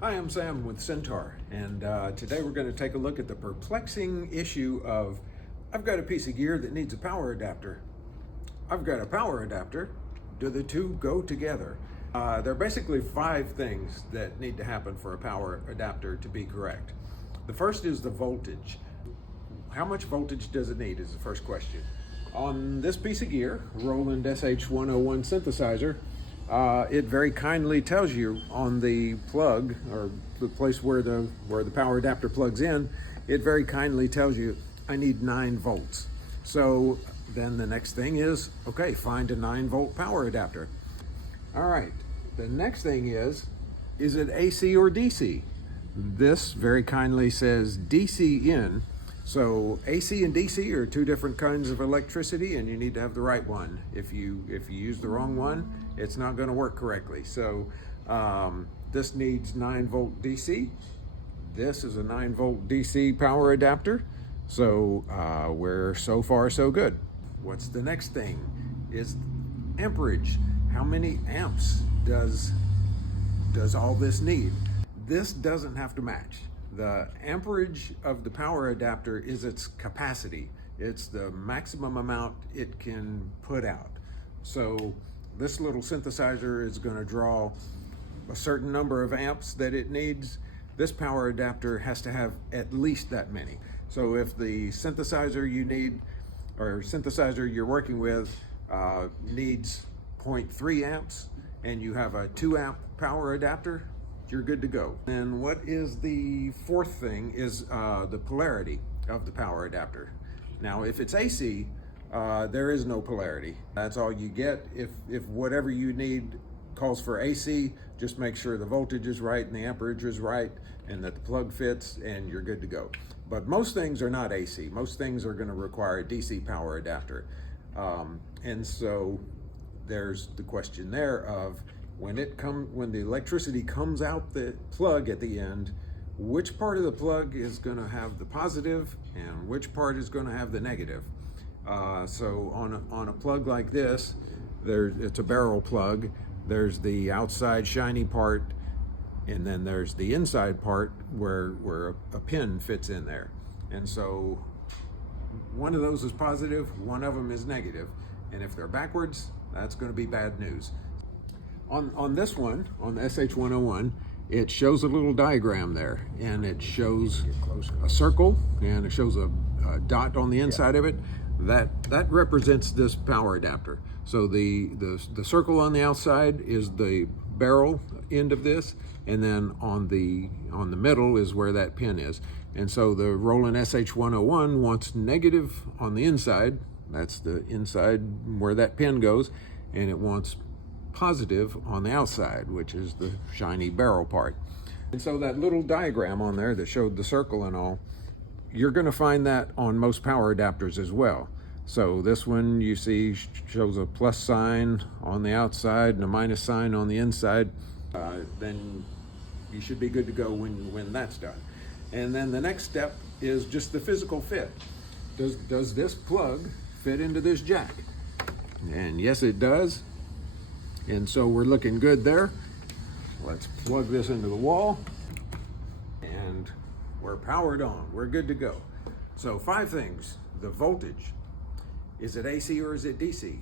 Hi, I'm Sam with Syntaur, and today we're going to take a look at the perplexing issue of I've got a piece of gear that needs a power adapter. I've got a power adapter. Do the two go together? There are basically 5 things that need to happen for a power adapter to be correct. The first is the voltage. How much voltage does it need is the first question. On this piece of gear, Roland SH101 synthesizer, it very kindly tells you on the plug, or the place where the power adapter plugs in, it very kindly tells you I need 9 volts. So then the next thing is, okay, find a 9-volt power adapter. All right, the next thing is it AC or DC? This very kindly says DC in. So AC and DC are 2 different kinds of electricity, and you need to have the right one. If you use the wrong one, it's not going to work correctly. So this needs 9-volt DC. This is a 9-volt DC power adapter. So we're so far so good. What's the next thing? Is amperage. How many amps does all this need? This doesn't have to match. The amperage of the power adapter is its capacity. It's the maximum amount it can put out. So this little synthesizer is going to draw a certain number of amps that it needs. This power adapter has to have at least that many. So if the synthesizer you need, or synthesizer you're working with, needs 0.3 amps and you have a 2 amp power adapter, you're good to go. And what is the 4th thing is the polarity of the power adapter. Now, if it's AC, there is no polarity. That's all you get. If whatever you need calls for AC, just make sure the voltage is right and the amperage is right and that the plug fits, and you're good to go. But most things are not AC. Most things are going to require a DC power adapter. And so there's the question there of when the electricity comes out the plug at the end, which part of the plug is going to have the positive and which part is going to have the negative. So on a plug like this, it's a barrel plug. There's the outside shiny part, and then there's the inside part where a pin fits in there. And so one of those is positive, one of them is negative. And if they're backwards, that's going to be bad news. On this one, on the SH101, it shows a little diagram there, and it shows a circle, and it shows a dot on the inside of it. That represents this power adapter. So the circle on the outside is the barrel end of this, and then on the middle is where that pin is. And so the Roland SH101 wants negative on the inside. That's the inside where that pin goes, and it wants positive on the outside, which is the shiny barrel part. And so that little diagram on there that showed the circle and all, you're going to find that on most power adapters as well. So this one you see shows a plus sign on the outside and a minus sign on the inside. Then you should be good to go when that's done. And then the next step is just the physical fit. Does this plug fit into this jack? And yes, it does. And so we're looking good there. Let's plug this into the wall, and we're powered on. We're good to go. So 5 things. The voltage. Is it AC or is it DC?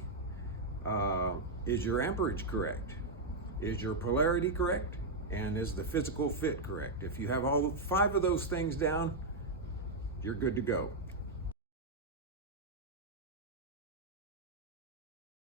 Is your amperage correct? Is your polarity correct? And is the physical fit correct? If you have all 5 of those things down, you're good to go.